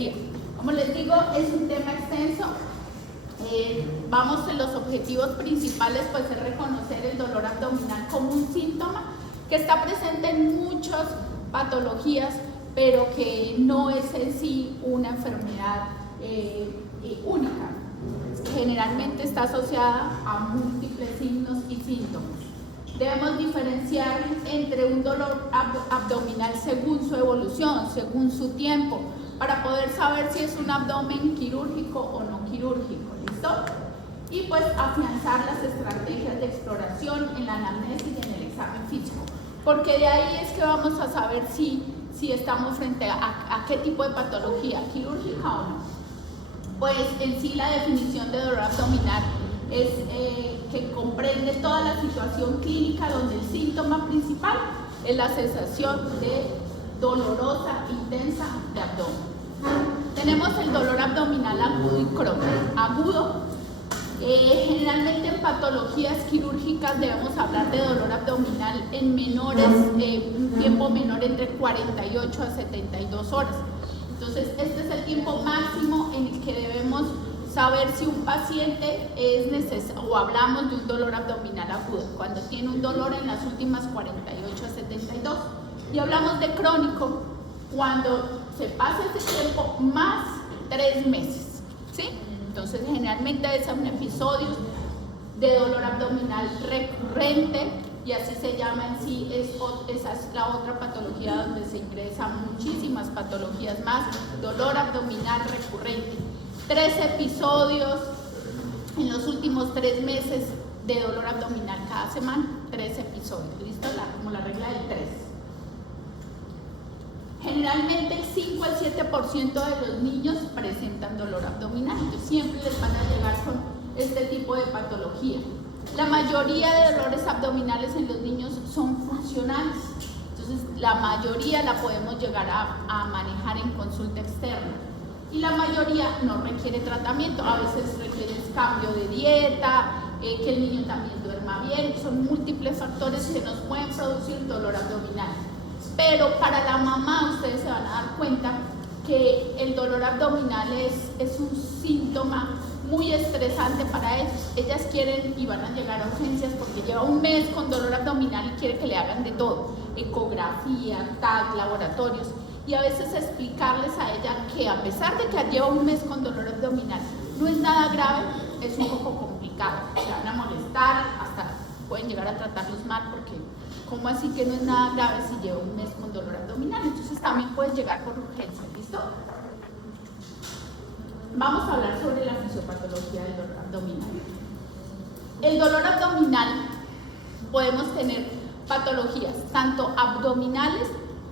Bien, como les digo, es un tema extenso. Vamos en los objetivos principales, pues es reconocer el dolor abdominal como un síntoma que está presente en muchas patologías, pero que no es en sí una enfermedad única. Generalmente está asociada a múltiples signos y síntomas. Debemos diferenciar entre un dolor abdominal según su evolución, según su tiempo, para poder saber si es un abdomen quirúrgico o no quirúrgico. ¿Listo? Y pues afianzar las estrategias de exploración en la anamnesis y en el examen físico, porque de ahí es que vamos a saber si estamos frente a qué tipo de patología, quirúrgica o no. Pues en sí la definición de dolor abdominal es que comprende toda la situación clínica donde el síntoma principal es la sensación de dolorosa, intensa de abdomen. Tenemos el dolor abdominal agudo y crónico. Agudo, generalmente en patologías quirúrgicas debemos hablar de dolor abdominal en menores, un tiempo menor entre 48 a 72 horas. Entonces, este es el tiempo máximo en el que debemos saber si un paciente es necesario, o hablamos de un dolor abdominal agudo, cuando tiene un dolor en las últimas 48 a 72. Y hablamos de crónico, cuando se pasa ese tiempo más 3 meses, ¿sí? Entonces, generalmente son episodios de dolor abdominal recurrente, y así se llama en sí, esa es la otra patología donde se ingresan muchísimas patologías más, dolor abdominal recurrente. 3 episodios en los últimos 3 meses de dolor abdominal cada semana, 3 episodios, ¿listo? Como la regla del 3. Generalmente el 5 al 7% de los niños presentan dolor abdominal, entonces siempre les van a llegar con este tipo de patología. La mayoría de dolores abdominales en los niños son funcionales, entonces la mayoría la podemos llegar a manejar en consulta externa. Y la mayoría no requiere tratamiento, a veces requiere cambio de dieta, que el niño también duerma bien, son múltiples factores que nos pueden producir dolor abdominal. Pero para la mamá ustedes se van a dar cuenta que el dolor abdominal es un síntoma muy estresante para ellos. Ellas quieren y van a llegar a urgencias porque lleva un mes con dolor abdominal y quiere que le hagan de todo, ecografía, TAC, laboratorios. Y a veces explicarles a ella que a pesar de que lleva un mes con dolor abdominal, no es nada grave, es un poco complicado. Se van a molestar, hasta pueden llegar a tratarlos mal porque ¿cómo así que no es nada grave si lleva un mes con dolor abdominal? Entonces también puedes llegar por urgencia, ¿listo? Vamos a hablar sobre la fisiopatología del dolor abdominal. El dolor abdominal, podemos tener patologías tanto abdominales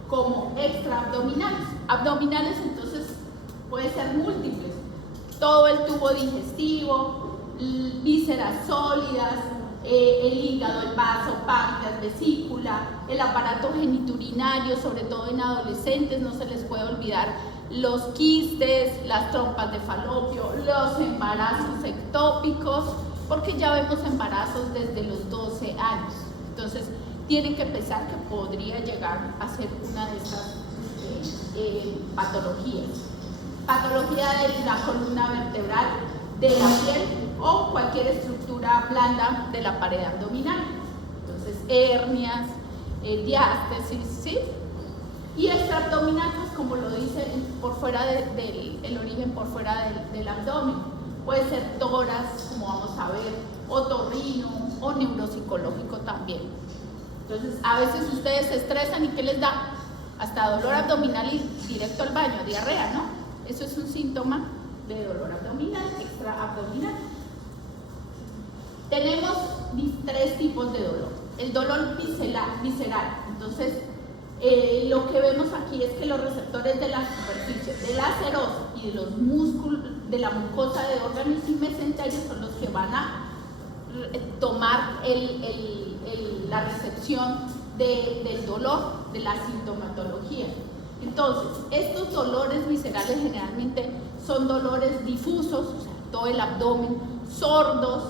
como extraabdominales. Abdominales entonces puede ser múltiples, todo el tubo digestivo, vísceras sólidas, el hígado, el vaso, páncreas, vesícula, el aparato geniturinario, sobre todo en adolescentes, no se les puede olvidar los quistes, las trompas de falopio, los embarazos ectópicos, porque ya vemos embarazos desde los 12 años. Entonces, tienen que pensar que podría llegar a ser una de estas patologías. Patología de la columna vertebral, de la piel o cualquier estructura blanda de la pared abdominal. Entonces, hernias, diástasis, ¿sí? Y extraabdominal, pues como lo dice, por fuera el origen por fuera del abdomen. Puede ser tórax, como vamos a ver, otorrino o neuropsicológico también. Entonces, a veces ustedes se estresan y ¿qué les da? Hasta dolor abdominal y directo al baño, diarrea, ¿no? Eso es un síntoma de dolor abdominal, extraabdominal. Tenemos 3 tipos de dolor. El dolor visceral. Entonces, lo que vemos aquí es que los receptores de la superficie de la serosa y de los músculos de la mucosa de órganos y mesenterios son los que van a tomar la recepción del dolor, de la sintomatología. Entonces, estos dolores viscerales generalmente son dolores difusos, o sea, todo el abdomen, sordos,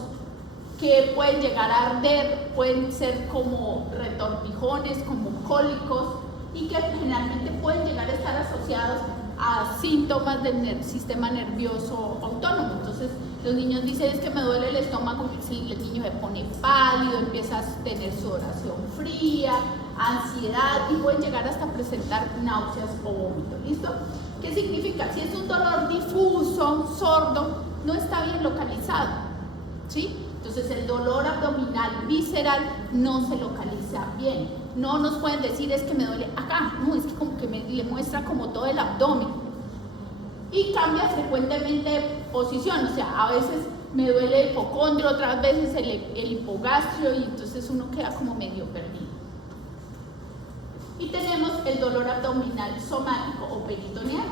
que pueden llegar a arder, pueden ser como retortijones, como cólicos, y que generalmente pueden llegar a estar asociados a síntomas del sistema nervioso autónomo. Entonces los niños dicen es que me duele el estómago, si el niño se pone pálido, empieza a tener sudoración fría, ansiedad y pueden llegar hasta presentar náuseas o vómito. ¿Listo? ¿Qué significa? Si es un dolor difuso, sordo, no está bien localizado, ¿sí? Entonces el dolor abdominal visceral no se localiza bien. No nos pueden decir es que me duele acá, no, es que como que le muestra como todo el abdomen. Y cambia frecuentemente posición, o sea, a veces me duele el hipocondrio, otras veces el hipogastrio y entonces uno queda como medio perdido. Y tenemos el dolor abdominal somático o peritoneal.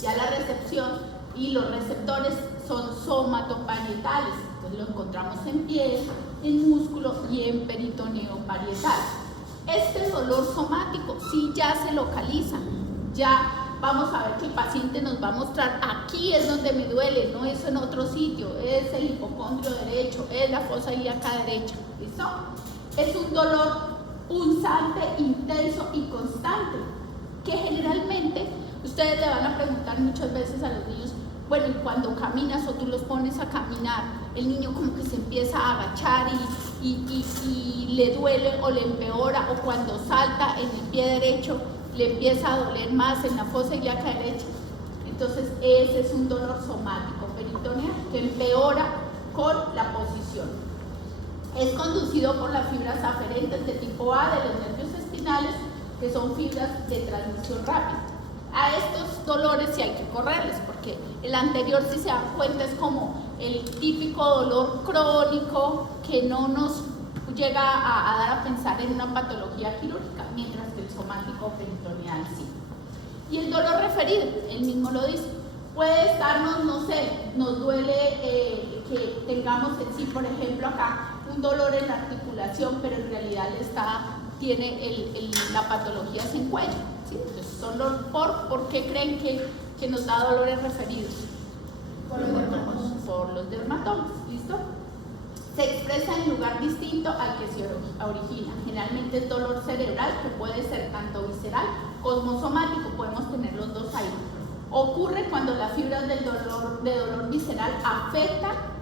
Ya la recepción y los receptores son somatoparietales, entonces lo encontramos en piel, en músculo y en peritoneo parietal. Este dolor somático sí ya se localiza, ya vamos a ver que el paciente nos va a mostrar aquí es donde me duele, no es en otro sitio, es el hipocondrio derecho, es la fosa ilíaca derecha, ¿listo? Es un dolor punzante, intenso y constante, que generalmente ustedes le van a preguntar muchas veces a los niños, bueno, y cuando caminas o tú los pones a caminar, el niño como que se empieza a agachar y le duele o le empeora, o cuando salta en el pie derecho le empieza a doler más en la fosa ilíaca derecha. Entonces ese es un dolor somático peritoneal que empeora con la posición. Es conducido por las fibras aferentes de tipo A de los nervios espinales, que son fibras de transmisión rápida. A estos dolores sí hay que correrles, porque el anterior, si se dan cuenta, es como el típico dolor crónico que no nos llega a dar a pensar en una patología quirúrgica, mientras que el somático peritoneal sí. Y el dolor referido, él mismo lo dice, puede estarnos, no sé, nos duele que tengamos en sí, por ejemplo, acá un dolor en la articulación, pero en realidad tiene la patología en cuello, ¿sí? Entonces, ¿por qué creen que nos da dolores referidos? Por los dermatomas, ¿listo? Se expresa en lugar distinto al que se origina. Generalmente es dolor cerebral, que puede ser tanto visceral como somático, podemos tener los dos ahí. Ocurre cuando las fibras de dolor visceral afectan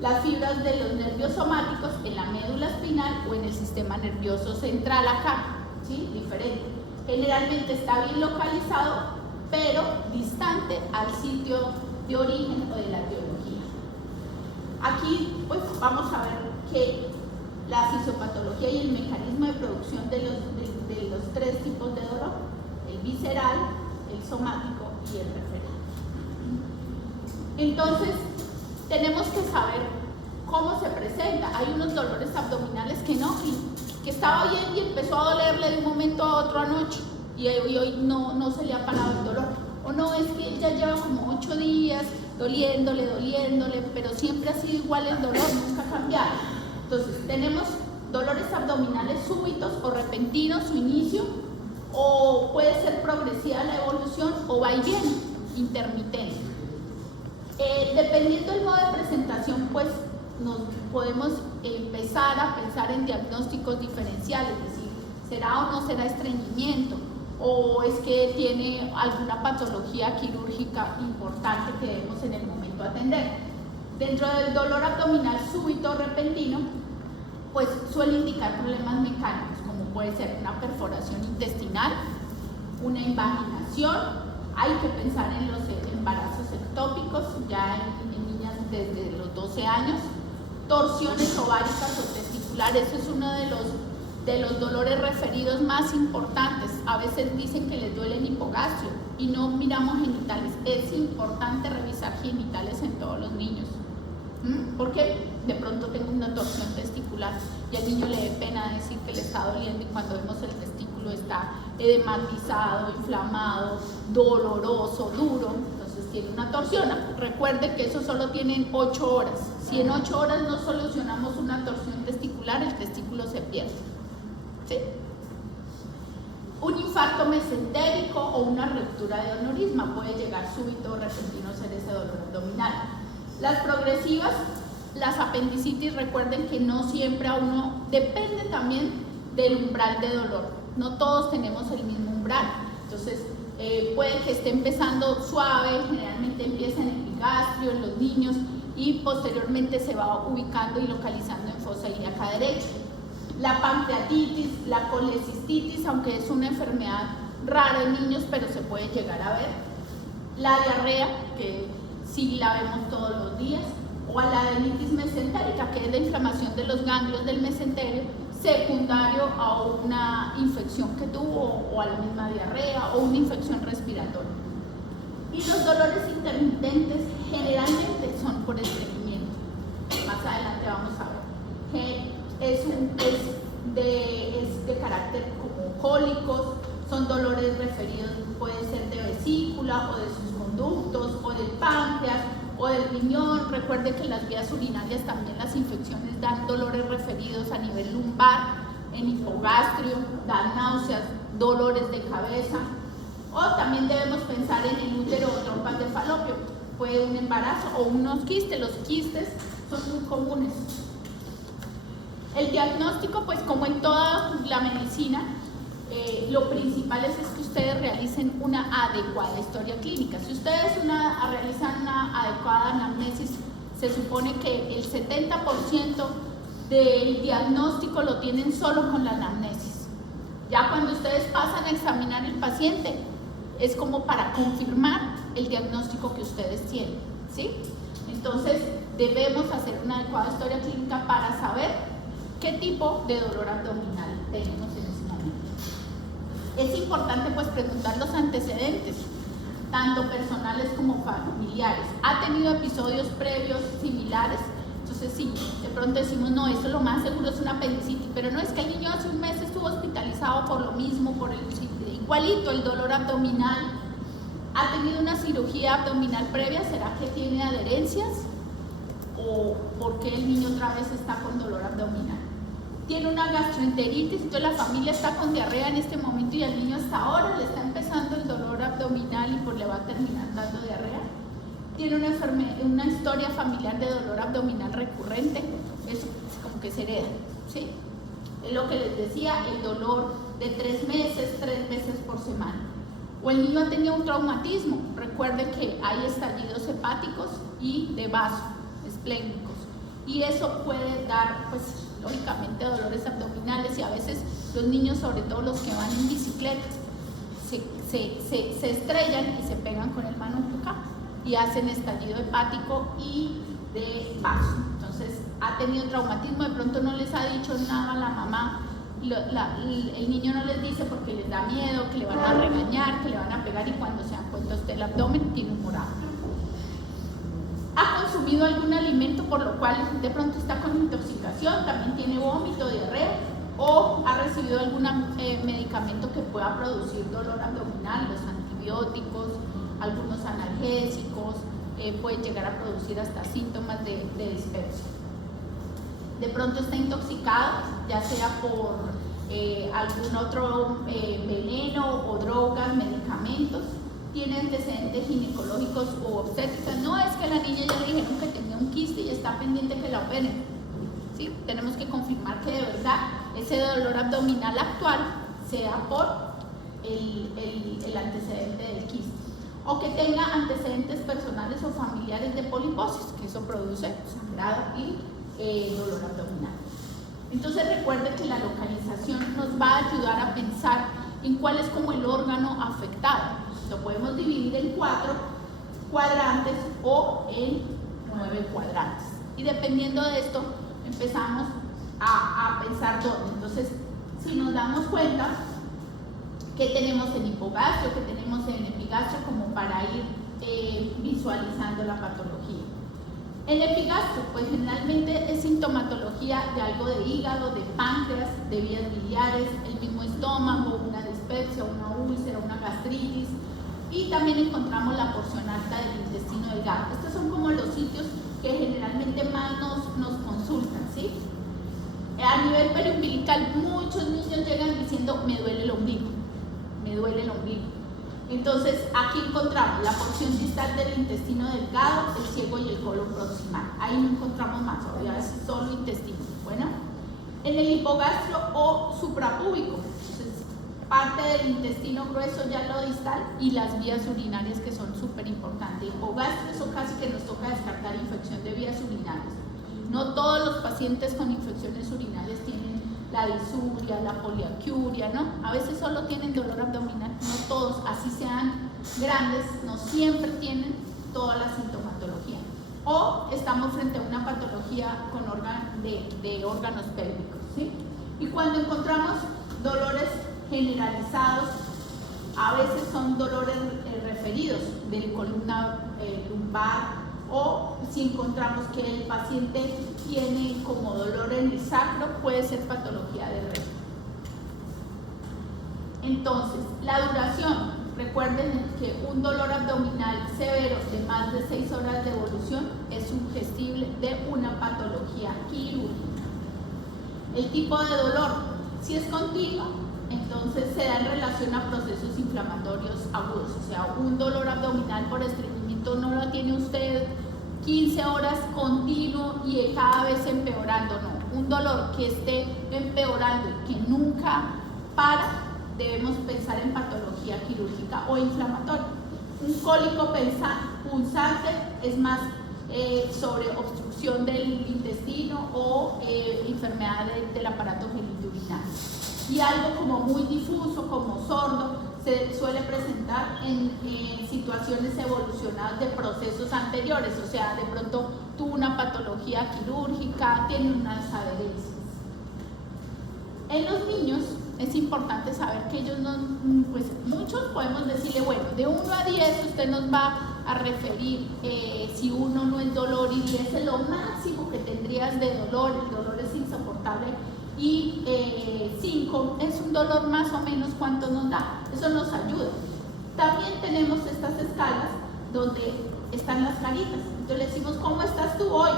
las fibras de los nervios somáticos en la médula espinal o en el sistema nervioso central acá, ¿sí? Diferente. Generalmente está bien localizado, pero distante al sitio de origen o de la etiología. Aquí pues vamos a ver que la fisiopatología y el mecanismo de producción de los tres tipos de dolor, el visceral, el somático y el referente. Entonces, tenemos que saber cómo se presenta. Hay unos dolores abdominales que estaba bien y empezó a dolerle de un momento a otro anoche y hoy no se le ha parado el dolor. O no, es que ya lleva como 8 días doliéndole, pero siempre ha sido igual el dolor, nunca ha cambiado. Entonces, tenemos dolores abdominales súbitos o repentinos, su inicio, o puede ser progresiva la evolución o va y viene, intermitente. Dependiendo del modo de presentación, pues nos podemos empezar a pensar en diagnósticos diferenciales, es decir, ¿será o no será estreñimiento? ¿O es que tiene alguna patología quirúrgica importante que debemos en el momento atender? Dentro del dolor abdominal súbito o repentino, pues suele indicar problemas mecánicos, como puede ser una perforación intestinal, una invaginación. Hay que pensar en los embarazos ectópicos, ya en niñas desde los 12 años, torsiones ováricas o testiculares. Eso es uno de los dolores referidos más importantes. A veces dicen que les duele el hipogastrio y no miramos genitales. Es importante revisar genitales en todos los niños. Porque de pronto tengo una torsión testicular y al niño le dé pena decir que le está doliendo, y cuando vemos el testículo está edematizado, inflamado, doloroso, duro, entonces tiene una torsión. Recuerde que eso solo tiene 8 horas. Si en 8 horas no solucionamos una torsión testicular, el testículo se pierde. ¿Sí? Un infarto mesentérico o una ruptura de aneurisma puede llegar súbito o repentino a ser ese dolor abdominal. Las progresivas, las apendicitis, recuerden que no siempre a uno, depende también del umbral de dolor. No todos tenemos el mismo umbral. Entonces, puede que esté empezando suave, generalmente empieza en el epigastrio, en los niños, y posteriormente se va ubicando y localizando en fosa ilíaca derecha. La pancreatitis, la colecistitis, aunque es una enfermedad rara en niños, pero se puede llegar a ver. La diarrea, que sí la vemos todos los días, o a la adenitis mesentérica, que es la inflamación de los ganglios del mesenterio, secundario a una infección que tuvo, o a la misma diarrea, o una infección respiratoria. Y los dolores intermitentes generalmente son por estreñimiento. Más adelante vamos a ver que es de carácter como cólicos, son dolores referidos, pueden ser de vesícula o de sus conductos, o del páncreas, o del riñón. Recuerde que en las vías urinarias también las infecciones dan dolores referidos a nivel lumbar, en hipogastrio, dan náuseas, dolores de cabeza. O también debemos pensar en el útero o trompas de falopio. Puede un embarazo o unos quistes. Los quistes son muy comunes. El diagnóstico, pues como en toda la medicina, lo principal es que ustedes realicen una adecuada historia clínica. Si ustedes realizan una adecuada anamnesis, se supone que el 70% del diagnóstico lo tienen solo con la anamnesis. Ya cuando ustedes pasan a examinar el paciente, es como para confirmar el diagnóstico que ustedes tienen, ¿sí? Entonces, debemos hacer una adecuada historia clínica para saber qué tipo de dolor abdominal tenemos en ese momento. Es importante pues preguntar los antecedentes, tanto personales como familiares. ¿Ha tenido episodios previos similares? Entonces sí, de pronto decimos, no, esto lo más seguro es una apendicitis, pero no, es que el niño hace un mes estuvo hospitalizado por lo mismo, por el igualito, el dolor abdominal. ¿Ha tenido una cirugía abdominal previa? ¿Será que tiene adherencias? ¿O por qué el niño otra vez está con dolor abdominal? Tiene una gastroenteritis, entonces la familia está con diarrea en este momento y al niño hasta ahora le está empezando el dolor abdominal y pues le va a terminar dando diarrea. Tiene una historia familiar de dolor abdominal recurrente, eso es como que se hereda, ¿sí? Es lo que les decía, el dolor de 3 meses por semana. O el niño ha tenido un traumatismo, recuerden que hay estallidos hepáticos y de vaso esplénicos, y eso puede dar, pues, lógicamente dolores abdominales, y a veces los niños, sobre todo los que van en bicicleta, se estrellan y se pegan con el manubrio acá y hacen estallido hepático y de vaso. Entonces ha tenido traumatismo, de pronto no les ha dicho nada a la mamá, el niño no les dice porque les da miedo, que le van a regañar, que le van a pegar, y cuando se dan cuenta usted el abdomen tiene un morado. Ha consumido algún alimento por lo cual de pronto está con intoxicación, también tiene vómito, diarrea, o ha recibido algún medicamento que pueda producir dolor abdominal, los antibióticos, algunos analgésicos, pueden llegar a producir hasta síntomas de dispepsia. De pronto está intoxicado, ya sea por algún otro veneno o drogas, medicamentos. Tiene antecedentes ginecológicos o obstétricas. No es que la niña ya le dijeron que tenía un quiste y está pendiente que la operen, ¿sí? Tenemos que confirmar que de verdad ese dolor abdominal actual sea por el antecedente del quiste, o que tenga antecedentes personales o familiares de poliposis, que eso produce sangrado y dolor abdominal. Entonces recuerde que la localización nos va a ayudar a pensar en cuál es como el órgano afectado. Lo podemos dividir en 4 cuadrantes o en 9 cuadrantes. Y dependiendo de esto, empezamos a pensar dónde. Entonces, si nos damos cuenta que tenemos en hipogastrio, que tenemos en epigastrio, como para ir visualizando la patología. El epigastrio, pues generalmente es sintomatología de algo de hígado, de páncreas, de vías biliares, el mismo estómago, una dispepsia, una úlcera, una gastritis, y también encontramos la porción alta del intestino delgado. Estos son como los sitios que generalmente más nos consultan, ¿sí? A nivel periumbilical, muchos niños llegan diciendo, me duele el ombligo, me duele el ombligo. Entonces, aquí encontramos la porción distal del intestino delgado, el ciego y el colon proximal. Ahí no encontramos más, obviamente es solo intestino. Bueno, en el hipogastrio o suprapúbico. Entonces, parte del intestino grueso, ya lo distal, y las vías urinarias, que son súper importantes. O gastro, eso casi que nos toca descartar infección de vías urinarias. No todos los pacientes con infecciones urinarias tienen la disuria, la poliacuria, ¿no? A veces solo tienen dolor abdominal, no todos, así sean grandes, no siempre tienen toda la sintomatología. O estamos frente a una patología con de órganos pélvicos, ¿sí? Y cuando encontramos dolores generalizados, a veces son dolores referidos de columna lumbar, o si encontramos que el paciente tiene como dolor en el sacro, puede ser patología de recto. Entonces, la duración, recuerden que un dolor abdominal severo de más de 6 horas de evolución es sugestible de una patología quirúrgica. El tipo de dolor, si es continuo, entonces se da en relación a procesos inflamatorios agudos, o sea, un dolor abdominal por estreñimiento no lo tiene usted 15 horas continuo y cada vez empeorando, no. Un dolor que esté empeorando y que nunca para, debemos pensar en patología quirúrgica o inflamatoria. Un cólico punzante es más sobre obstrucción del intestino o enfermedad del aparato genitourinario. Y algo como muy difuso, como sordo, se suele presentar en situaciones evolucionadas de procesos anteriores, o sea, de pronto tuvo una patología quirúrgica, tiene unas adherencias. En los niños es importante saber que ellos no, pues muchos podemos decirle, bueno, de 1 a 10 usted nos va a referir si 1 no es dolor y 10 es lo máximo que tendrías de dolor, el dolor es insoportable, y 5 es un dolor más o menos, ¿cuánto nos da? Eso nos ayuda. También tenemos estas escalas donde están las caritas, entonces le decimos, ¿cómo estás tú hoy?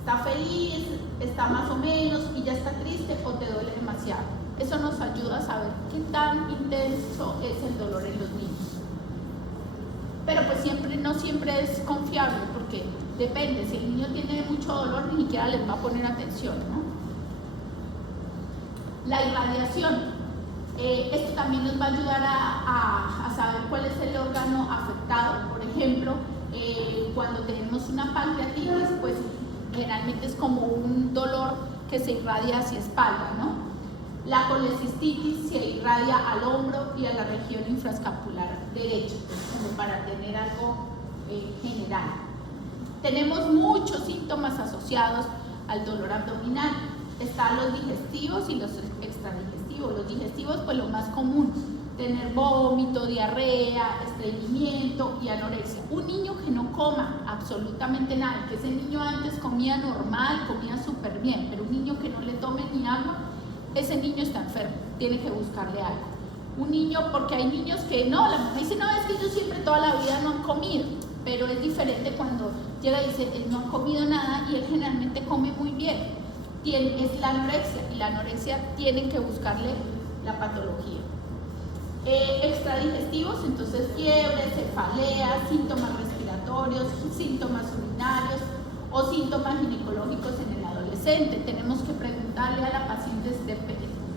¿Está feliz? ¿Está más o menos? ¿Y ya está triste o te duele demasiado? Eso nos ayuda a saber qué tan intenso es el dolor en los niños. Pero pues no siempre es confiable, porque depende, si el niño tiene mucho dolor ni siquiera les va a poner atención, ¿no? La irradiación, esto también nos va a ayudar a saber cuál es el órgano afectado. Por ejemplo, cuando tenemos una pancreatitis, pues generalmente es como un dolor que se irradia hacia espalda, ¿no? La colecistitis se irradia al hombro y a la región infraescapular derecha, como para tener algo general. Tenemos muchos síntomas asociados al dolor abdominal. Están los digestivos y los extradigestivos. Los digestivos, pues lo más común, tener vómito, diarrea, estreñimiento y anorexia. Un niño que no coma absolutamente nada, que ese niño antes comía normal, comía súper bien, pero un niño que no le tome ni agua, ese niño está enfermo, tiene que buscarle algo. Un niño, porque hay niños que no, la mamá dice, no, es que ellos siempre toda la vida no han comido, pero es diferente cuando llega y dice, él no ha comido nada y él generalmente come muy bien. Es la anorexia, y la anorexia tienen que buscarle la patología. Extradigestivos, entonces fiebre, cefalea, síntomas respiratorios, síntomas urinarios o síntomas ginecológicos en el adolescente. Tenemos que preguntarle a la paciente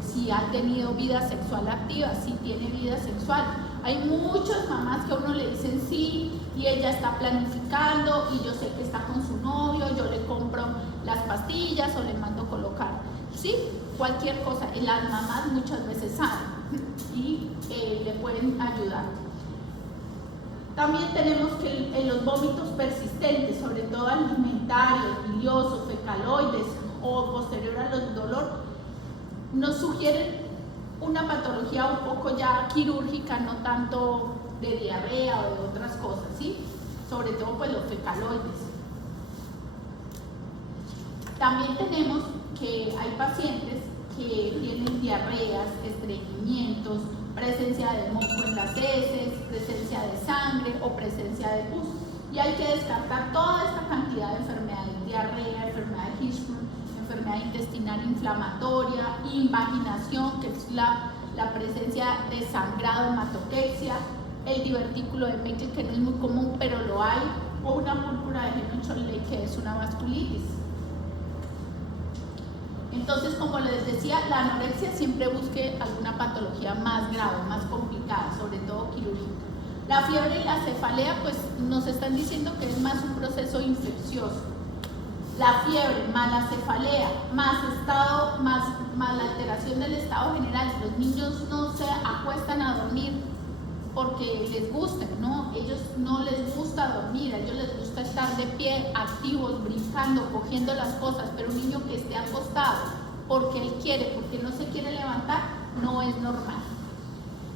si ha tenido vida sexual activa, si tiene vida sexual. Hay muchas mamás que a uno le dicen sí y ella está planificando y yo sé que está con su novio, yo le compro las pastillas o le mando colocar. Sí, cualquier cosa. Las mamás muchas veces saben y le pueden ayudar. También tenemos que en los vómitos persistentes, sobre todo alimentarios, biliosos, fecaloides o posterior al dolor, nos sugieren una patología un poco ya quirúrgica, no tanto de diarrea o de otras cosas, ¿sí? Sobre todo pues los fecaloides. También tenemos que hay pacientes que tienen diarreas, estreñimientos, presencia de moco en las heces, presencia de sangre o presencia de pus. Y hay que descartar toda esta cantidad de enfermedades, diarrea, enfermedad de Hirschsprung, enfermedad intestinal inflamatoria, invaginación, que es la presencia de sangrado, hematoquexia, el divertículo de Meckel, que no es muy común, pero lo hay, o una púrpura de Henoch-Ley, que es una vasculitis. Entonces, como les decía, la anorexia siempre busque alguna patología más grave, más complicada, sobre todo quirúrgica. La fiebre y la cefalea, pues nos están diciendo que es más un proceso infeccioso. La fiebre más la cefalea, más la alteración del estado general. Los niños no se acuestan a dormir porque les guste, ¿no? Ellos no les gusta dormir, a ellos les gusta estar de pie, activos, brincando, cogiendo las cosas, pero un niño que esté acostado porque él quiere, porque no se quiere levantar, no es normal.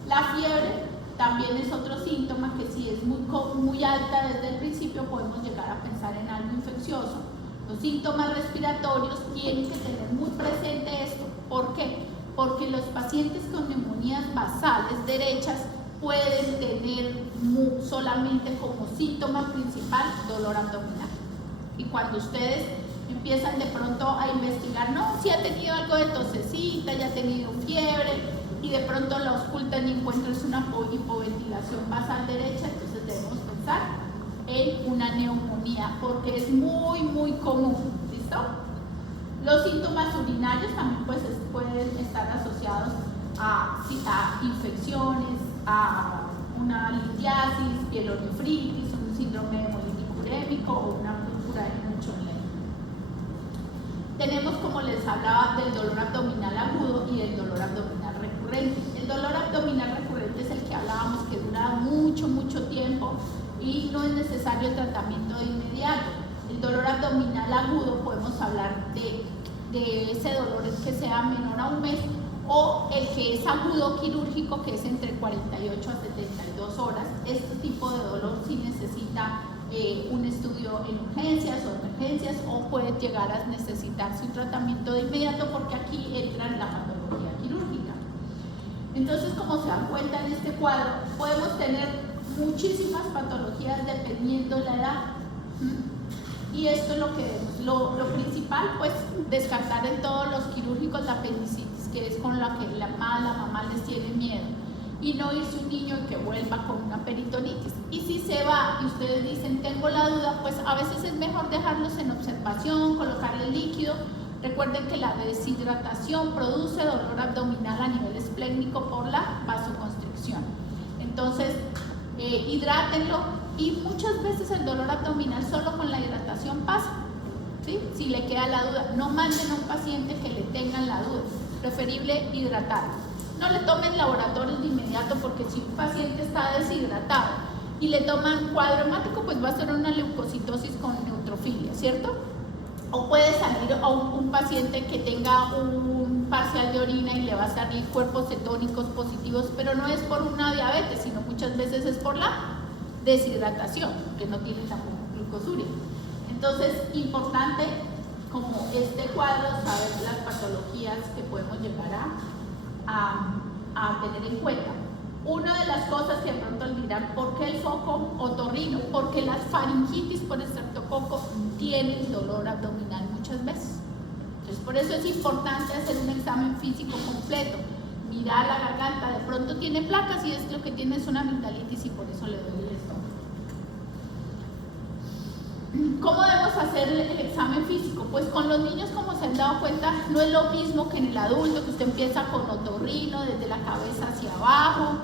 La fiebre también es otro síntoma que si es muy alta desde el principio podemos llegar a pensar en algo infeccioso. Los síntomas respiratorios tienen que tener muy presente esto. ¿Por qué? Porque los pacientes con neumonías basales derechas pueden tener solamente como síntoma principal dolor abdominal. Y cuando ustedes empiezan de pronto a investigar, no, si ha tenido algo de tosecita, ya ha tenido fiebre, y de pronto la auscultan y encuentran una hipoventilación basal derecha, entonces debemos pensar en una neumonía, porque es muy común, ¿listo? Los síntomas urinarios también pues, pueden estar asociados a infecciones, a una litiasis, pielonefritis, un síndrome hemolítico urémico o una púrpura en mucho lecho. Tenemos, como les hablaba, del dolor abdominal agudo y del dolor abdominal recurrente. El dolor abdominal recurrente es el que hablábamos que dura mucho tiempo y no es necesario el tratamiento de inmediato. El dolor abdominal agudo podemos hablar de ese dolor que sea menor a un mes, o el que es agudo quirúrgico, que es entre 48 a 72 horas. Este tipo de dolor sí necesita un estudio en urgencias o emergencias, o puede llegar a necesitarse un tratamiento de inmediato porque aquí entra la patología quirúrgica. Entonces, como se dan cuenta en este cuadro, podemos tener muchísimas patologías dependiendo la edad. Y esto es lo que vemos. Lo principal, pues, descartar en todos los quirúrgicos la apendicitis, que es con la que la mamá les tiene miedo. Y no irse un niño que vuelva con una peritonitis. Y si se va y ustedes dicen, tengo la duda, pues a veces es mejor dejarlos en observación, colocarle líquido. Recuerden que la deshidratación produce dolor abdominal a nivel esplénico por la vasoconstricción. Entonces, hidrátenlo. Y muchas veces el dolor abdominal solo con la hidratación pasa, ¿sí? Si le queda la duda, no manden a un paciente que le tengan la duda, preferible hidratar. No le tomen laboratorios de inmediato, porque si un paciente está deshidratado y le toman cuadro hemático, pues va a ser una leucocitosis con neutrofilia, ¿cierto? O puede salir a un paciente que tenga un parcial de orina y le va a salir cuerpos cetónicos positivos, pero no es por una diabetes, sino muchas veces es por la deshidratación, que no tiene tampoco glucosuria. Entonces, importante como este cuadro, saber las patologías que podemos llegar a tener en cuenta. Una de las cosas que de pronto dirán, ¿por qué el foco otorrino? Porque las faringitis por estreptococo tienen dolor abdominal muchas veces. Entonces, por eso es importante hacer un examen físico completo, mirar la garganta, de pronto tiene placas y es lo que tiene es una amigdalitis y por eso le duele el estómago. ¿Cómo debemos hacer el examen físico? Pues con los niños, como se han dado cuenta, no es lo mismo que en el adulto, que usted empieza con otorrino, desde la cabeza hacia abajo.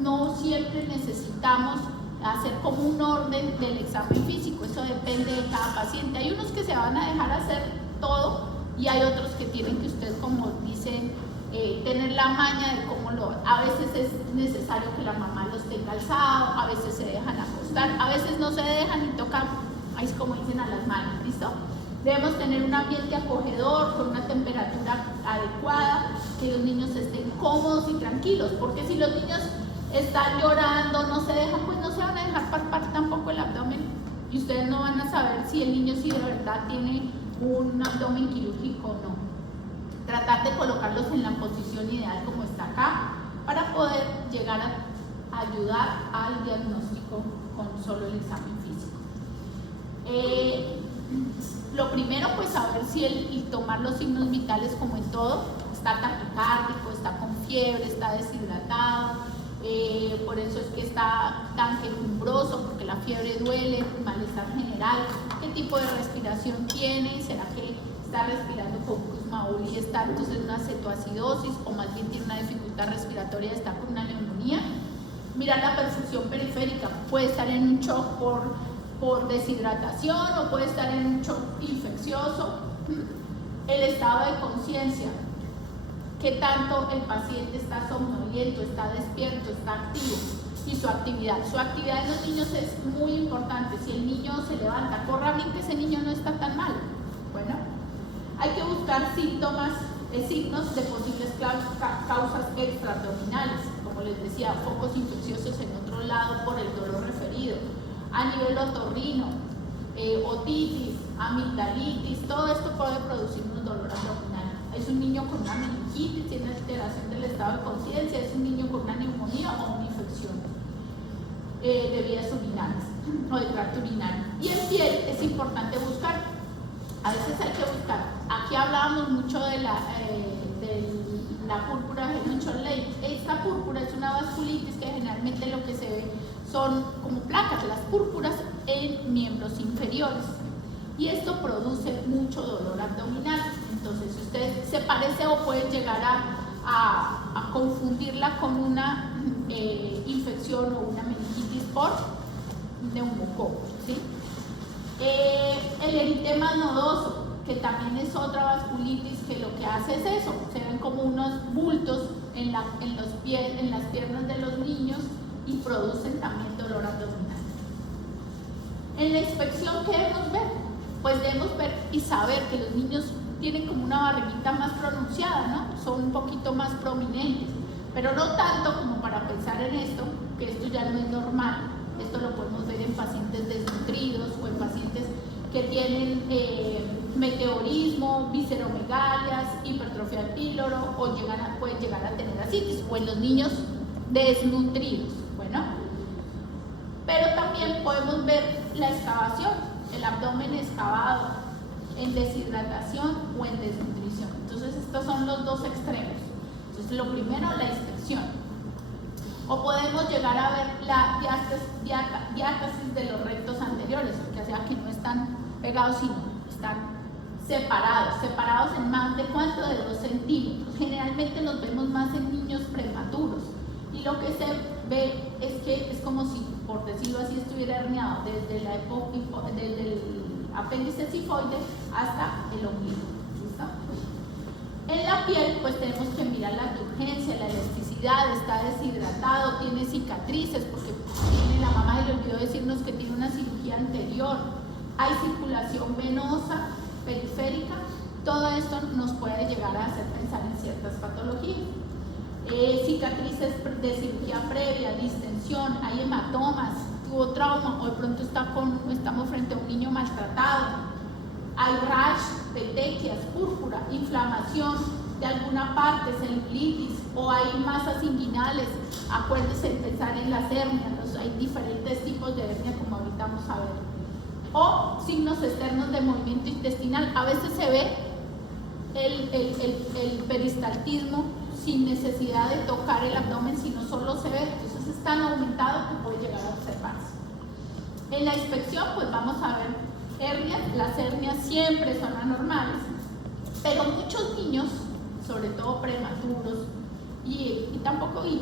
No siempre necesitamos hacer como un orden del examen físico, eso depende de cada paciente. Hay unos que se van a dejar hacer todo y hay otros que tienen que usted, como dicen, tener la maña de cómo a veces es necesario que la mamá los tenga alzado, a veces se dejan acostar, a veces no se dejan y tocan, ahí es como dicen, a las manos, ¿listo? Debemos tener un ambiente acogedor, con una temperatura adecuada, que los niños estén cómodos y tranquilos, porque si los niños están llorando, no se dejan, pues no se van a dejar palpar tampoco el abdomen y ustedes no van a saber si el niño sí de verdad tiene un abdomen quirúrgico o no. Tratar de colocarlos en la posición ideal como está acá para poder llegar a ayudar al diagnóstico con solo el examen físico. Lo primero, pues saber si y tomar los signos vitales como en todo, está taquicárdico, está con fiebre, está deshidratado, por eso es que está tan quejumbroso, porque la fiebre duele, malestar general, qué tipo de respiración tiene, será que está respirando con Mauli está entonces en una cetoacidosis o más bien tiene una dificultad respiratoria, está con una neumonía. Mirar la perfusión periférica, puede estar en un shock por deshidratación o puede estar en un shock infeccioso. El estado de conciencia, qué tanto el paciente está somnoliento, está despierto, está activo, y su actividad. Su actividad en los niños es muy importante. Si el niño se levanta, corra bien, que ese niño no está tan mal. Bueno, hay que buscar signos de posibles causas extraabdominales, como les decía, focos infecciosos en otro lado por el dolor referido, a nivel otorrino, otitis, amigdalitis, todo esto puede producir un dolor abdominal. Es un niño con una meningitis, tiene alteración del estado de conciencia, es un niño con una neumonía o una infección de vías urinarias o de tracto urinario. Y en piel es importante buscar, a veces hay que buscar, aquí hablábamos mucho de la púrpura Head-and-Shoulders. Esta púrpura es una vasculitis que generalmente lo que se ve son como placas, las púrpuras en miembros inferiores, y esto produce mucho dolor abdominal. Entonces usted se parece o puede llegar a confundirla con una infección o una meningitis por neumococo, ¿sí? El eritema nodoso, que también es otra vasculitis que lo que hace es eso, se ven como unos bultos en las piernas de los niños y producen también dolor abdominal. En la inspección, ¿qué debemos ver? Pues debemos ver y saber que los niños tienen como una barriguita más pronunciada, ¿no? Son un poquito más prominentes, pero no tanto como para pensar en esto, que esto ya no es normal. Esto lo podemos ver en pacientes desnutridos o en pacientes que tienen meteorismo, visceromegalias, hipertrofia del píloro, o pueden llegar a tener ascitis, o en los niños desnutridos. Bueno, pero también podemos ver la excavación, el abdomen excavado, en deshidratación o en desnutrición. Entonces estos son los dos extremos. Entonces lo primero, la inspección. O podemos llegar a ver la diástasis de los rectos anteriores, que sea que no están pegados, sino están separados en más de ¿cuánto? De 2 centímetros. Generalmente los vemos más en niños prematuros, y lo que se ve es que es como si, por decirlo así, estuviera herniado desde el apéndice cifoide hasta el ombligo. ¿Listo? En la piel, pues tenemos que mirar la turgencia, la elasticidad, está deshidratado, tiene cicatrices, porque tiene la mamá y le olvidó decirnos que tiene una cirugía anterior, hay circulación venosa, periférica. Todo esto nos puede llegar a hacer pensar en ciertas patologías. Cicatrices de cirugía previa, distensión, hay hematomas, tuvo trauma, o de pronto estamos frente a un niño maltratado. Hay rash, petequias, púrpura, inflamación de alguna parte, celulitis, o hay masas inguinales. Acuérdense de pensar en las hernias, hay diferentes tipos de hernia, como ahorita vamos a ver. O signos externos de movimiento intestinal. A veces se ve el peristaltismo sin necesidad de tocar el abdomen, sino solo se ve. Entonces es tan aumentado que puede llegar a observarse. En la inspección, pues vamos a ver hernias. Las hernias siempre son anormales, pero muchos niños, sobre todo prematuros, y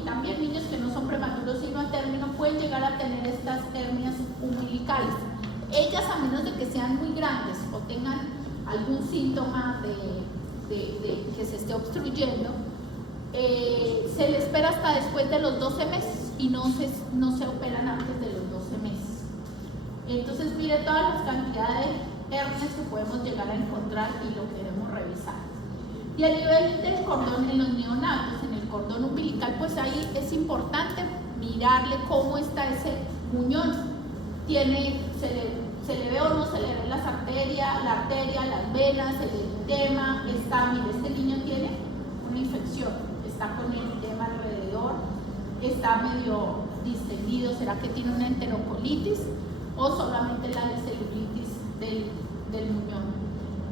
también niños que no son prematuros sino a término, pueden llegar a tener estas hernias umbilicales. Ellas, a menos de que sean muy grandes o tengan algún síntoma de que se esté obstruyendo, se le espera hasta después de los 12 meses y no se operan antes de los 12 meses. Entonces mire todas las cantidades de hernias que podemos llegar a encontrar y lo que debemos revisar. Y a nivel del cordón en los neonatos, en el cordón umbilical, pues ahí es importante mirarle cómo está ese muñón. Se le ve o no se le ve la arteria, las venas, el eritema. Mire, este niño tiene una infección, está con el eritema alrededor, está medio distendido. ¿Será que tiene una enterocolitis o solamente la celulitis del muñón?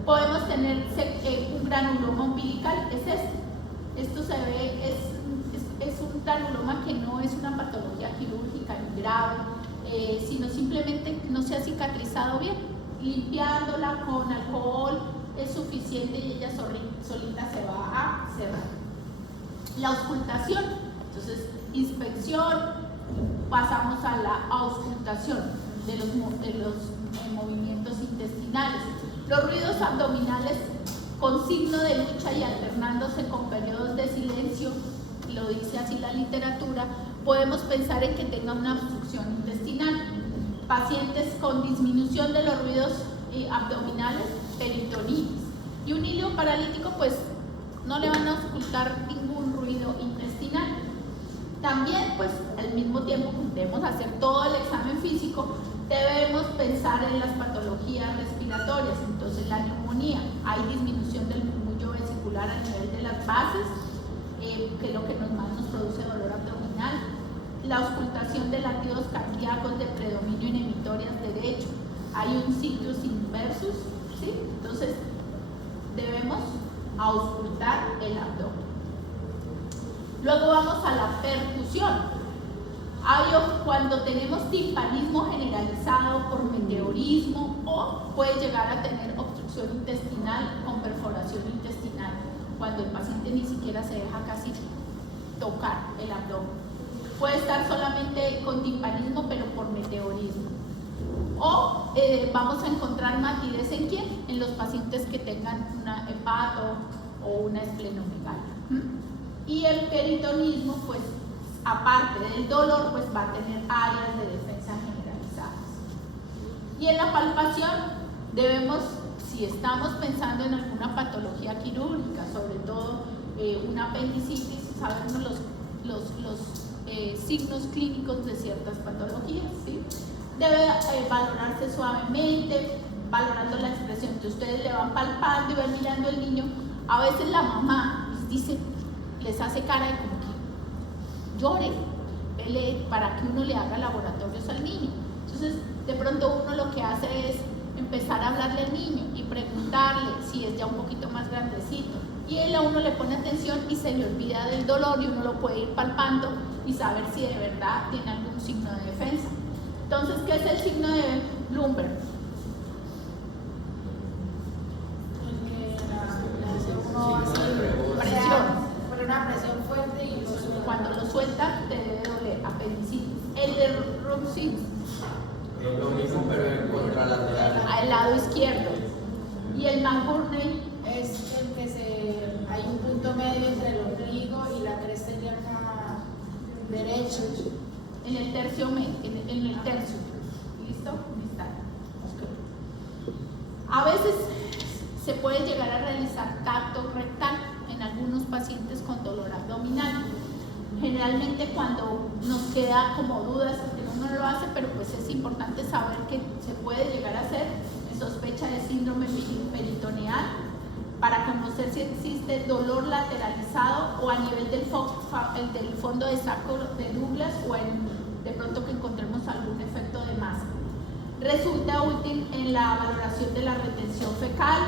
Podemos tener un granuloma umbilical, es este. Esto se ve, es un granuloma que no es una patología quirúrgica ni grave, sino simplemente no se ha cicatrizado bien. Limpiándola con alcohol es suficiente y ella solita se va a cerrar. La auscultación, entonces inspección, pasamos a la auscultación de los movimientos intestinales. Los ruidos abdominales con signo de lucha y alternándose con periodos de silencio, lo dice así la literatura, podemos pensar en que tenga una obstrucción intestinal. Pacientes con disminución de los ruidos abdominales, peritonitis. Y un hilo paralítico, pues no le van a auscultar ningún ruido intestinal. También, pues al mismo tiempo que debemos hacer todo el examen físico, debemos pensar en las patologías respiratorias. Entonces, la neumonía, hay disminución del murmullo vesicular a nivel de las bases, que es lo que más nos produce dolor abdominal. La auscultación de latidos cardíacos de predominio en emitorias derecho, hay un situs inversus, ¿sí? Entonces debemos auscultar el abdomen. Luego vamos a la percusión. Cuando tenemos timpanismo generalizado por meteorismo o puede llegar a tener obstrucción intestinal con perforación intestinal, cuando el paciente ni siquiera se deja casi tocar el abdomen. Puede estar solamente con timpanismo pero por meteorismo. O vamos a encontrar matidez en quién? En los pacientes que tengan una hepato o una esplenomegalia. Y el peritonismo, pues aparte del dolor, pues va a tener áreas de defensa generalizadas. Y en la palpación debemos, si estamos pensando en alguna patología quirúrgica, sobre todo una apendicitis, sabemos los signos clínicos de ciertas patologías, ¿sí? Debe valorarse suavemente, valorando la expresión que ustedes le van palpando y van mirando al niño. A veces la mamá les hace cara de como que llore, pelee, para que uno le haga laboratorios al niño. Entonces, de pronto uno lo que hace es empezar a hablarle al niño y preguntarle si es ya un poquito más grandecito. Y él a uno le pone atención y se le olvida del dolor y uno lo puede ir palpando y saber si de verdad tiene algún signo de defensa. Entonces, ¿qué es el signo de Bloomberg? Presión. Por una presión fuerte y cuando lo suelta te debe doler, apendicitis. El de Rumsfeld, Lo mismo, pero en contralateral. al lado izquierdo. Y el McBurney es el que hay un punto medio entre el ombligo y la cresta iliaca derecha. en el tercio medio, en el tercio. ¿Listo? Distal. A veces se puede llegar a realizar tacto rectal en algunos pacientes con dolor abdominal. Generalmente cuando nos queda como dudas, uno no lo hace, pero pues es importante saber que se puede llegar a hacer en sospecha de síndrome peritoneal para conocer si existe dolor lateralizado o a nivel del fondo de saco de Douglas o de pronto que encontremos algún efecto de masa. Resulta útil en la valoración de la retención fecal,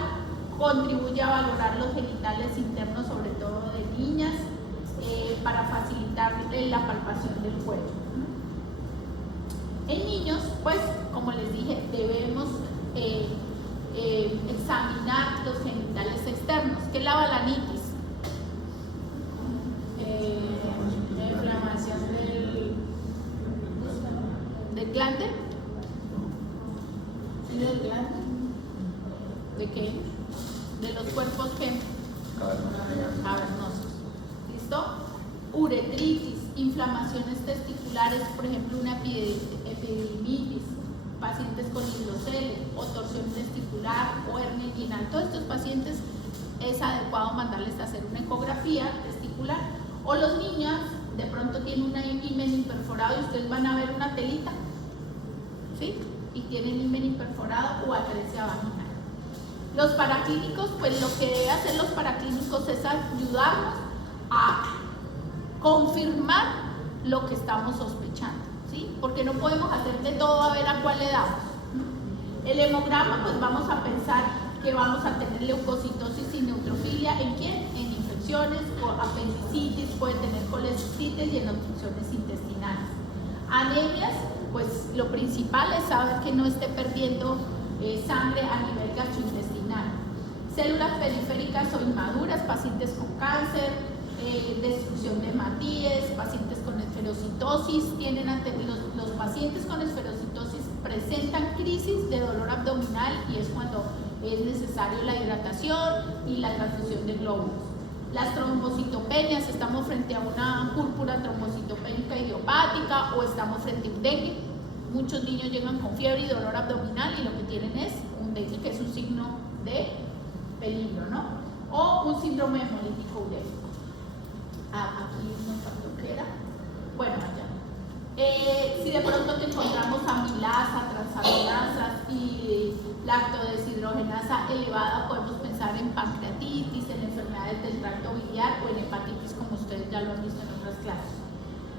contribuye a valorar los genitales internos, sobre todo de niñas, para facilitar la palpación del cuello. En niños, pues, como les dije, debemos examinar los genitales externos. ¿Qué es la balanitis? La inflamación ¿Del glande? del glande. ¿De qué? De los cuerpos cavernosos. ¿Listo? Uretritis, inflamaciones testiculares, por ejemplo, una epididimitis, pacientes con hidrocele o torsión testicular o hernia inguinal. Todos estos pacientes es adecuado mandarles a hacer una ecografía testicular. O los niños de pronto tienen un himen imperforado y ustedes van a ver una telita, ¿sí? Y tienen himen imperforado o atresia vaginal. Los paraclínicos, pues lo que deben hacer los paraclínicos es ayudarnos a confirmar lo que estamos sospechando, ¿sí? Porque no podemos hacer de todo a ver a cuál le damos. El hemograma, pues vamos a pensar que vamos a tener leucocitosis y neutrofilia. ¿En quién? En infecciones o apendicitis, puede tener colecistitis y en obstrucciones intestinales. Anemias, pues lo principal es saber que no esté perdiendo sangre a nivel gastrointestinal. células periféricas o inmaduras, pacientes con cáncer, destrucción de hematíes, pacientes con esferocitosis, los pacientes con esferocitosis presentan crisis de dolor abdominal y es cuando es necesario la hidratación y la transfusión de glóbulos. Las trombocitopenias, estamos frente a una púrpura trombocitopénica idiopática o estamos frente a un dengue. Muchos niños llegan con fiebre y dolor abdominal y lo que tienen es un dengue, que es un signo de peligro, ¿no? O un síndrome hemolítico urémico. Aquí nos faltó que era. Bueno, allá. Si de pronto te encontramos amilasa, transaminasas y lactodeshidrogenasa elevada, podemos pensar en pancreatitis, en enfermedades del tracto biliar o en hepatitis, como ustedes ya lo han visto en otras clases.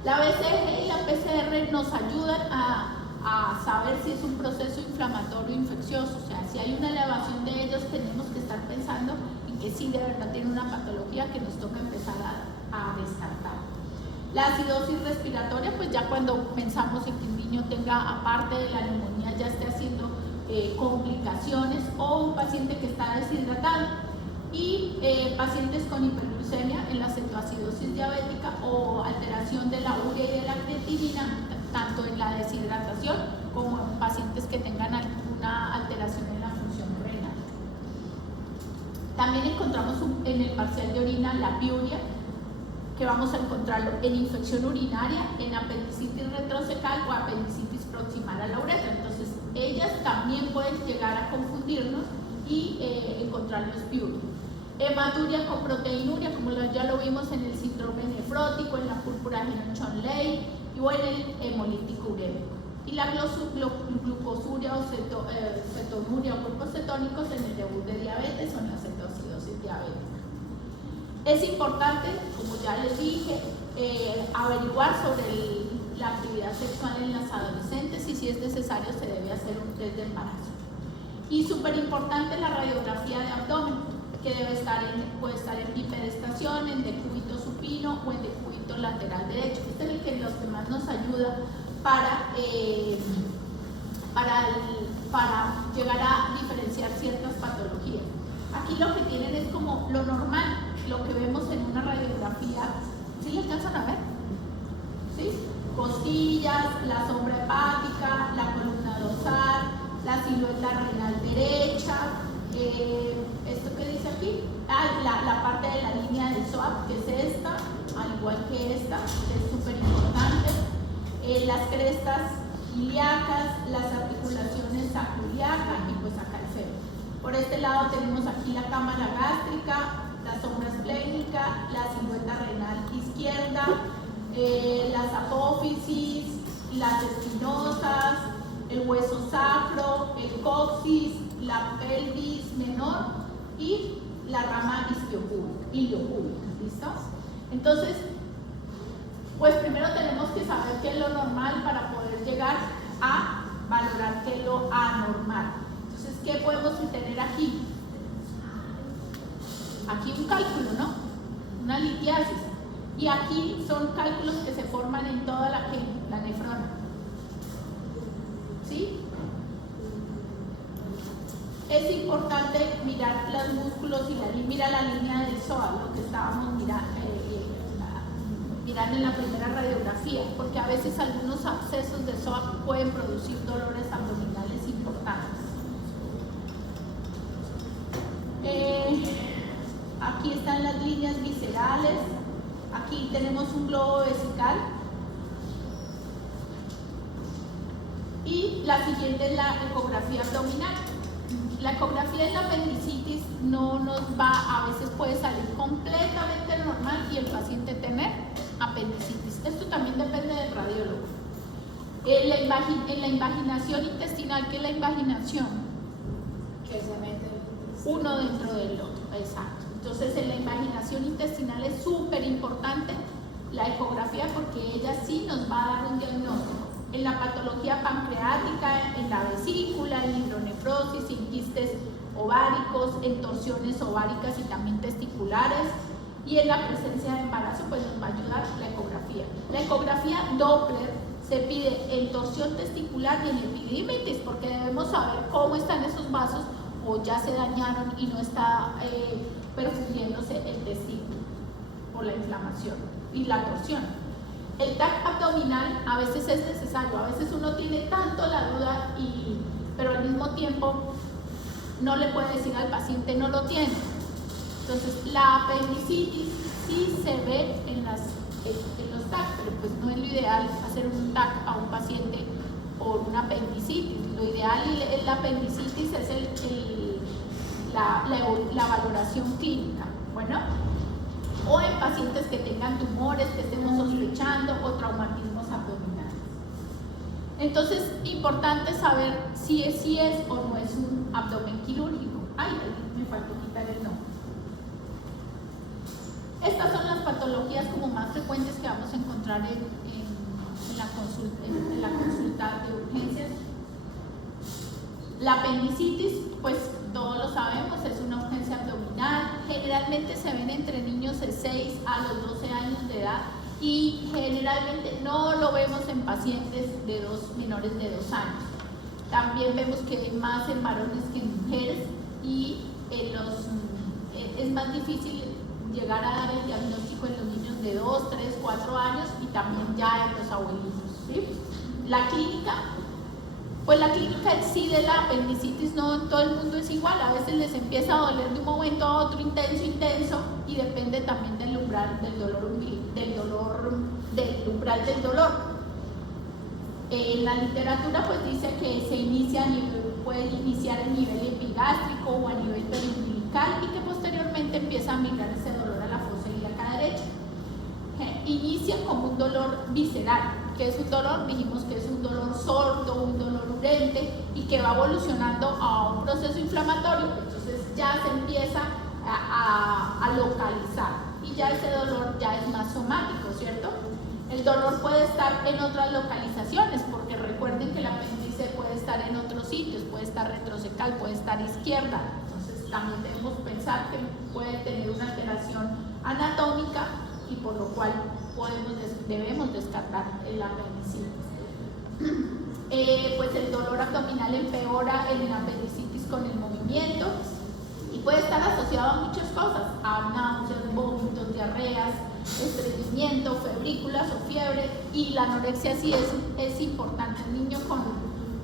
La BCG y la PCR nos ayudan a saber si es un proceso inflamatorio o infeccioso, o sea, si hay una elevación de ellos, tenemos que estar pensando en que sí de verdad tiene una patología que nos toca empezar a descartar. La acidosis respiratoria, pues ya cuando pensamos en que un niño tenga, aparte de la neumonía, ya esté haciendo complicaciones, o un paciente que está deshidratado, y pacientes con hiperglucemia en la cetoacidosis diabética o alteración de la urea y de la creatinina, tanto en la deshidratación como en pacientes que tengan alguna alteración en la función renal. También encontramos en el parcial de orina la piuria, que vamos a encontrarlo en infección urinaria, en apendicitis retrocecal o apendicitis proximal a la uretra. Entonces, ellas también pueden llegar a confundirnos y encontrarlos piuria. Hematuria con proteinuria, como ya lo vimos en el síndrome nefrótico, en la púrpura Henoch-Ley o en el hemolítico urémico. Y la glucosuria o cetonuria o cuerpos cetónicos en el debut de diabetes o en la cetoacidosis diabética. Es importante, como ya les dije, averiguar sobre la actividad sexual en las adolescentes y si es necesario se debe hacer un test de embarazo. Y súper importante la radiografía de abdomen, que puede estar en bipedestación, en decúbito supino o en decúbito lateral derecho. Este es el que más nos ayuda para llegar a diferenciar ciertas patologías. Aquí lo que tienen es como lo normal, lo que vemos en una radiografía. ¿Sí le alcanzan a ver? ¿Sí? Costillas, la sombra hepática, la columna dorsal, la silueta renal derecha, esto que dice aquí, la parte de la línea del SOAP, que es esta, al igual que esta, que es súper importante, las crestas ilíacas, las articulaciones sacroiliaca y pues acá el fémur. Por este lado tenemos aquí la cámara gástrica, la sombra esplénica, la silueta renal izquierda, las apófisis, las espinosas, el hueso sacro, el coxis, la pelvis menor y la rama iliocúbica. ¿Listos? Entonces, pues primero tenemos que saber qué es lo normal para poder llegar a valorar qué es lo anormal. Entonces, ¿qué podemos tener aquí? Aquí un cálculo, ¿no? Una litiasis. Y aquí son cálculos que se forman en toda la nefrona. ¿Sí? Es importante mirar los músculos y mira la línea del psoas, lo que estábamos mirando en la primera radiografía, porque a veces algunos abscesos de psoas pueden producir dolores abdominales importantes. Aquí están las líneas viscerales, aquí tenemos un globo vesical y la siguiente es la ecografía abdominal. La ecografía de la apendicitis no nos va, a veces puede salir completamente normal y el paciente tener apendicitis. Esto también depende del radiólogo. En la invaginación intestinal, ¿qué es la invaginación? Que se mete Uno dentro del otro, exacto. Entonces en la invaginación intestinal es súper importante la ecografía porque ella sí nos va a dar un diagnóstico. En la patología pancreática, en la vesícula, en hidronefrosis, en quistes ováricos, en torsiones ováricas y también testiculares. Y en la presencia de embarazo, pues nos va a ayudar la ecografía. La ecografía Doppler se pide en torsión testicular y en epididimitis, porque debemos saber cómo están esos vasos o ya se dañaron y no está perfundiéndose el testículo por la inflamación y la torsión. El TAC abdominal a veces es necesario, a veces uno tiene tanto la duda, pero al mismo tiempo no le puede decir al paciente no lo tiene. Entonces la apendicitis sí se ve en los TAC, pero pues no es lo ideal hacer un TAC a un paciente por una apendicitis. Lo ideal en la apendicitis es la valoración clínica, bueno, o en pacientes que tengan tumores, que estemos sospechando, o traumatismos abdominales. Entonces, importante saber si es o no es un abdomen quirúrgico. Ay, me faltó quitar el nombre. Estas son las patologías como más frecuentes que vamos a encontrar en la consulta de urgencias. La apendicitis, pues todos lo sabemos, es una urgencia abdominal. Generalmente se ven entre niños de 6 a los 12 años de edad y generalmente no lo vemos en pacientes menores de 2 años. También vemos que hay más en varones que en mujeres y es más difícil llegar a dar el diagnóstico en los niños de 2, 3, 4 años y también ya en los abuelitos, ¿sí? La clínica, pues la clínica en sí de la apendicitis no en todo el mundo es igual, a veces les empieza a doler de un momento a otro intenso y depende también del umbral del dolor. En la literatura pues dice que puede iniciar a nivel epigástrico o a nivel periumbilical y que posteriormente empieza a migrar ese dolor a la fosa ilíaca derecha. Inicia como un dolor visceral, que es un dolor, dijimos que es un dolor sordo, un dolor urente y que va evolucionando a un proceso inflamatorio, entonces ya se empieza a localizar y ya ese dolor ya es más somático, ¿cierto? El dolor puede estar en otras localizaciones, porque recuerden que el apéndice puede estar en otros sitios, puede estar retrocecal, puede estar izquierda, entonces también debemos pensar que puede tener una alteración anatómica y por lo cual debemos descartar el apendicitis. Pues el dolor abdominal empeora en la apendicitis con el movimiento y puede estar asociado a muchas cosas, a náuseas, vómitos, diarreas, estreñimiento, febrículas o fiebre, y la anorexia sí es importante. Un niño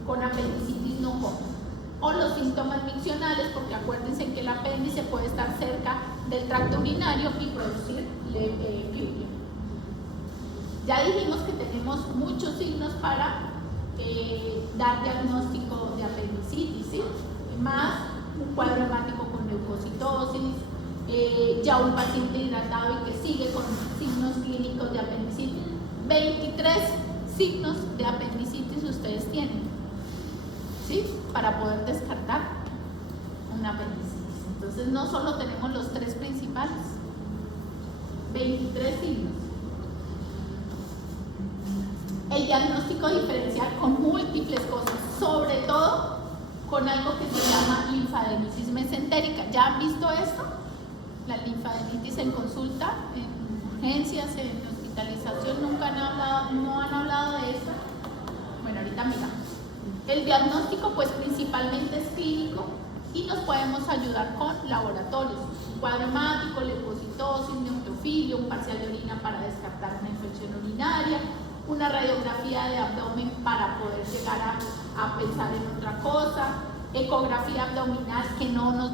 con apendicitis no come. O los síntomas miccionales, porque acuérdense que el apéndice puede estar cerca del tracto urinario y producir piuria. Ya dijimos que tenemos muchos signos para dar diagnóstico de apendicitis, ¿sí? Más un cuadro hemático con leucocitosis, ya un paciente hidratado y que sigue con signos clínicos de apendicitis. 23 signos de apendicitis ustedes tienen, ¿sí? Para poder descartar una apendicitis. Entonces no solo tenemos los 3 principales, 23 signos. El diagnóstico diferencial con múltiples cosas, sobre todo con algo que se llama linfadenitis mesentérica. ¿Ya han visto esto? La linfadenitis en consulta, en urgencias, en hospitalización, no han hablado de esto. Bueno, ahorita miramos. El diagnóstico pues principalmente es clínico y nos podemos ayudar con laboratorios. Un cuadro hemático, leucocitosis, neutrofilia, un parcial de orina para descartar una infección urinaria, una radiografía de abdomen para poder llegar a pensar en otra cosa, ecografía abdominal que no nos